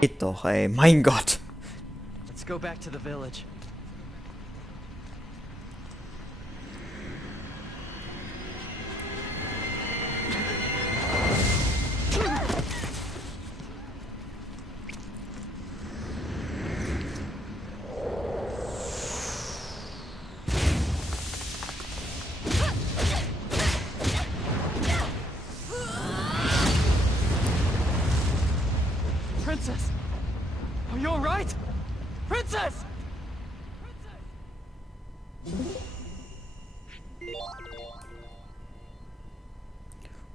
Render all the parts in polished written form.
Geht doch, ey. Mein Gott. Let's go back to the village. Princess! Are you alright? Princess!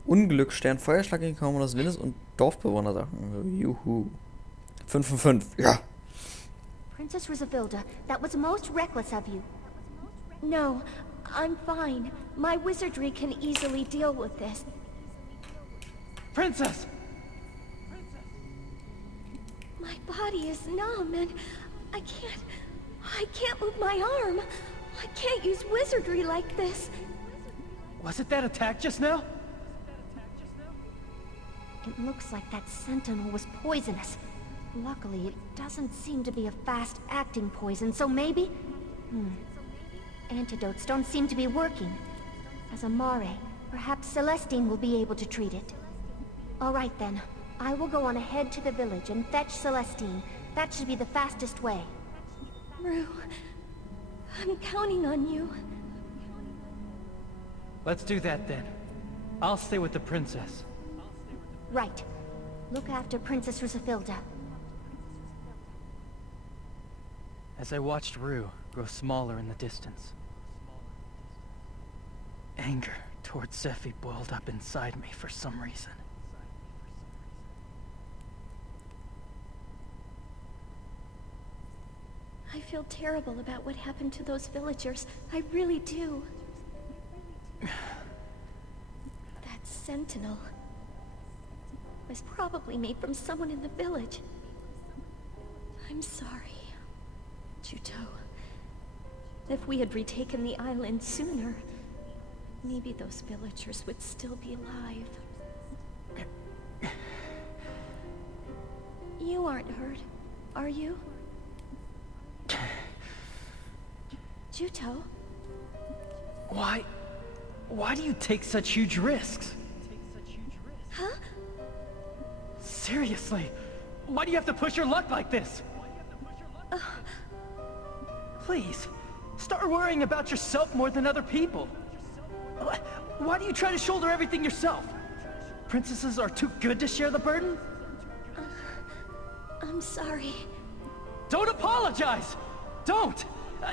Unglücksstern, Feuerschlag gegen Kaum des Windes und Dorfbewohner sagen. Juhu. 5 von 5. Ja. Princess Rosavilda, that was most reckless of you. No, I'm fine. My wizardry can easily deal with this. Princess! My body is numb and I can't move my arm. I can't use wizardry like this. Was it that attack just now? It looks like that sentinel was poisonous. Luckily, it doesn't seem to be a fast-acting poison, so maybe... Antidotes don't seem to be working. As a Mare, perhaps Celestine will be able to treat it. All right then. I will go on ahead to the village and fetch Celestine. That should be the fastest way. Rue, I'm counting on you. Let's do that then. I'll stay with the princess. Right. Look after Princess Rosavilda. As I watched Rue grow smaller in the distance, anger towards Zephi boiled up inside me for some reason. I feel terrible about what happened to those villagers. I really do. That sentinel was probably made from someone in the village. I'm sorry, Juto. If we had retaken the island sooner, maybe those villagers would still be alive. You aren't hurt, are you? Juto? Why do you take such huge risks? Huh? Seriously, why do you have to push your luck like this? Please, start worrying about yourself more than other people. Why do you try to shoulder everything yourself? Princesses are too good to share the burden? I'm sorry. Don't apologize! Don't!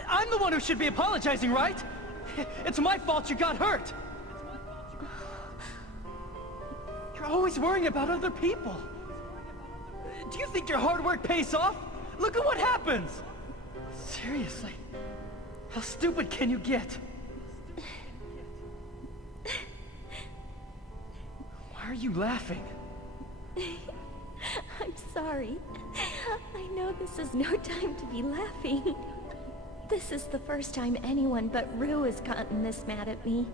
I'm the one who should be apologizing, right? It's my fault you got hurt! You're always worrying about other people. Do you think your hard work pays off? Look at what happens! Seriously, how stupid can you get? Why are you laughing? I'm sorry. I know this is no time to be laughing. This is the first time anyone but Rue has gotten this mad at me.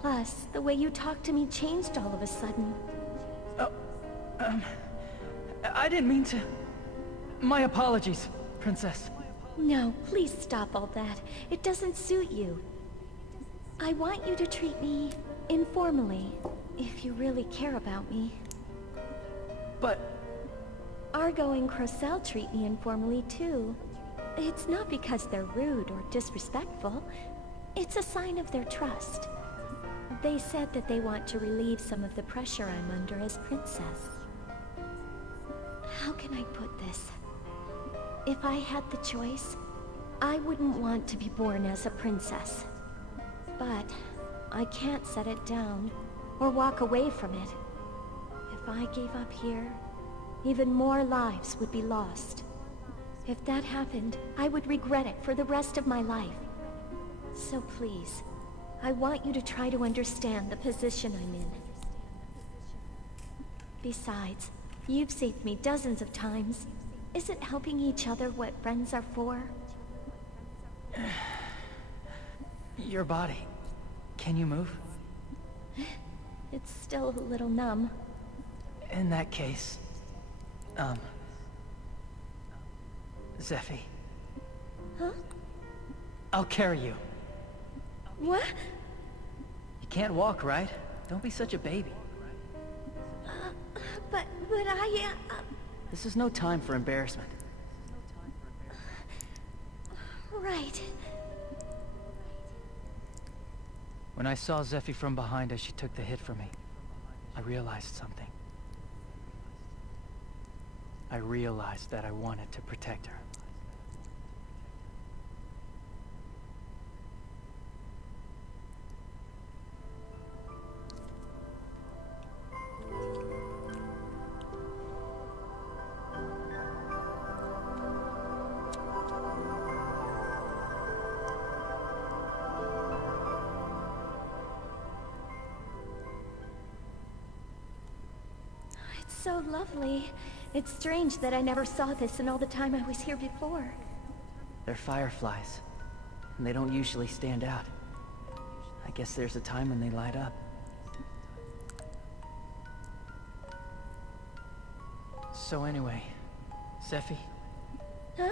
Plus, the way you talked to me changed all of a sudden. I didn't mean to... My apologies, Princess. No, please stop all that. It doesn't suit you. I want you to treat me informally, if you really care about me. But... Argo and Crocell treat me informally too. It's not because they're rude or disrespectful. It's a sign of their trust. They said that they want to relieve some of the pressure I'm under as princess. How can I put this? If I had the choice, I wouldn't want to be born as a princess. But I can't set it down or walk away from it. If I gave up here, even more lives would be lost. If that happened, I would regret it for the rest of my life. So please, I want you to try to understand the position I'm in. Besides, you've saved me dozens of times. Isn't helping each other what friends are for? Your body. Can you move? It's still a little numb. In that case, Zeffy, Huh? I'll carry you. What? You can't walk, right? Don't be such a baby. But I, This is no time for embarrassment. right. When I saw Zeffy from behind as she took the hit from me, I realized something. I realized that I wanted to protect her. So lovely. It's strange that I never saw this in all the time I was here before. They're fireflies, and they don't usually stand out. I guess there's a time when they light up. So anyway, Zeffy, Huh?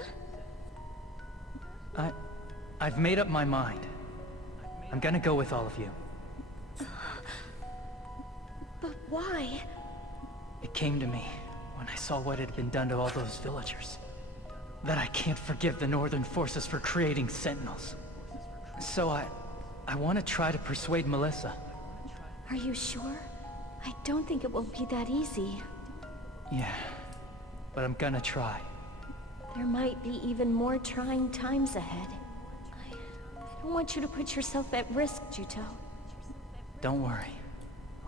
I've made up my mind. I'm gonna go with all of you. But why? It came to me when I saw what had been done to all those villagers. That I can't forgive the Northern forces for creating Sentinels. So I want to try to persuade Melissa. Are you sure? I don't think it will be that easy. Yeah, but I'm gonna try. There might be even more trying times ahead. I don't want you to put yourself at risk, Juto. Don't worry.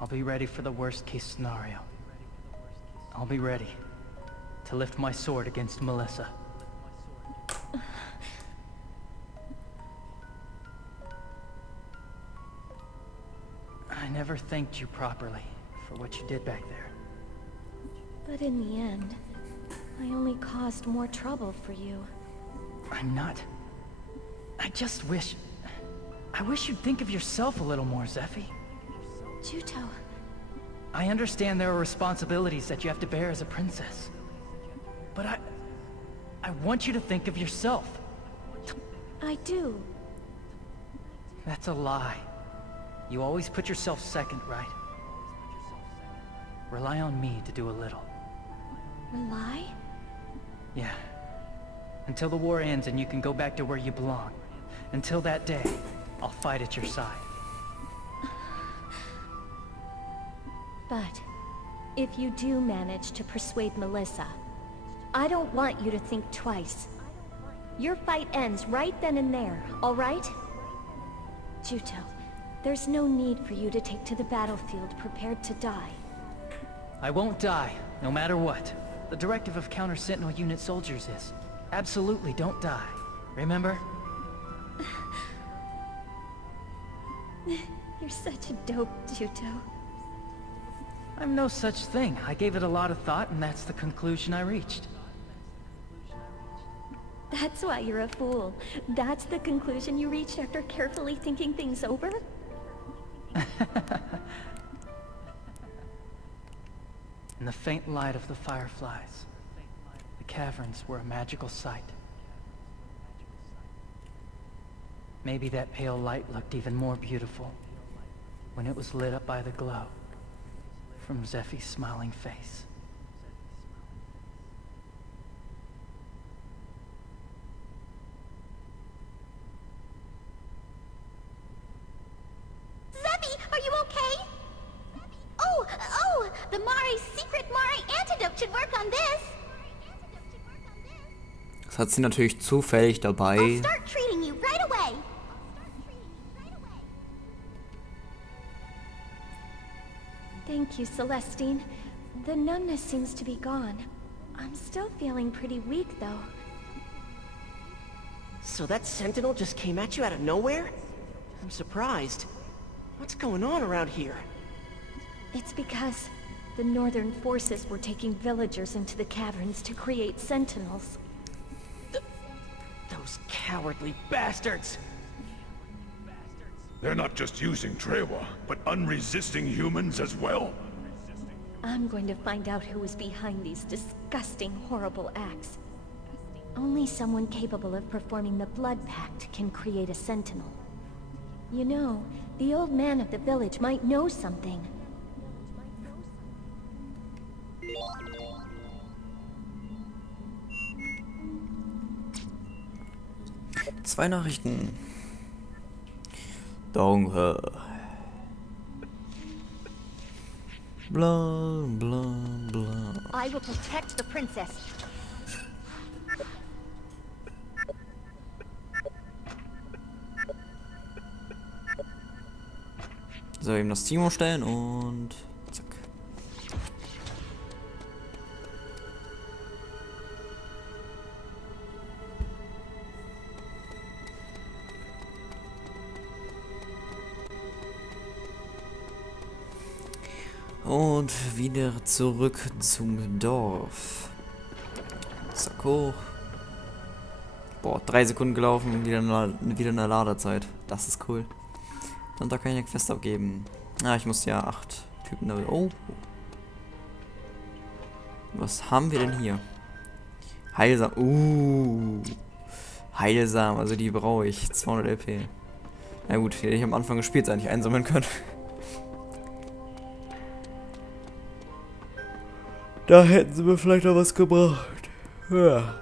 I'll be ready for the worst case scenario. I'll be ready to lift my sword against Melissa. I never thanked you properly for what you did back there. But in the end, I only caused more trouble for you. I'm not. I just wish... I wish you'd think of yourself a little more, Zeffy. Juto, I understand there are responsibilities that you have to bear as a princess. But I want you to think of yourself. I do. That's a lie. You always put yourself second, right? Rely on me to do a little. Rely? Yeah. Until the war ends and you can go back to where you belong. Until that day, I'll fight at your side. But if you do manage to persuade Melissa, I don't want you to think twice. Your fight ends right then and there, all right? Juto, there's no need for you to take to the battlefield prepared to die. I won't die, no matter what. The directive of Counter-Sentinel Unit soldiers is, absolutely don't die. Remember? You're such a dope, Juto. I'm no such thing. I gave it a lot of thought, and that's the conclusion I reached. That's why you're a fool. That's the conclusion you reached after carefully thinking things over? In the faint light of the fireflies, the caverns were a magical sight. Maybe that pale light looked even more beautiful when it was lit up by the glow from Zeffy's smiling face. Zeffy, are you okay? Oh, the Mari's secret Mari antidote should work on this. Das hat sie natürlich zufällig I'll dabei. start treating you right away. Thank you, Celestine. The numbness seems to be gone. I'm still feeling pretty weak, though. So that sentinel just came at you out of nowhere? I'm surprised. What's going on around here? It's because the Northern forces were taking villagers into the caverns to create sentinels. Those cowardly bastards! They're not just using Trewa, but unresisting humans as well. I'm going to find out who is behind these disgusting, horrible acts. Only someone capable of performing the blood pact can create a sentinel. You know, the old man of the village might know something. Zwei Nachrichten. Danke. Bla bla bla. I will protect the princess. So, eben das Team umstellen und zack. Und wieder zurück zum Dorf. Zack hoch. Boah, 3 Sekunden gelaufen, wieder in der Ladezeit. Das ist cool. Und da kann ich eine Quest abgeben. Ah, ich muss ja 8 Typen da. Oh. Was haben wir denn hier? Heilsam. Heilsam, also die brauche ich. 200 LP. Na gut, die hätte ich am Anfang des Spiels eigentlich einsammeln können. Da hätten sie mir vielleicht noch was gebracht. Ja.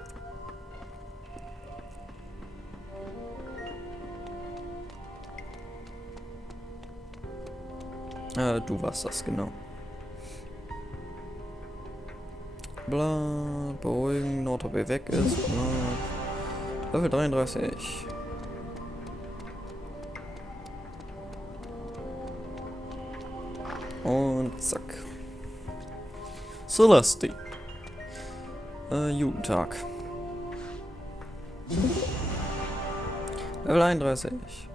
Du warst das, genau. Bla, beruhigen, Nordhobby weg ist. Bla. Level 33. Und zack. Celesti. Guten Tag. Level 31.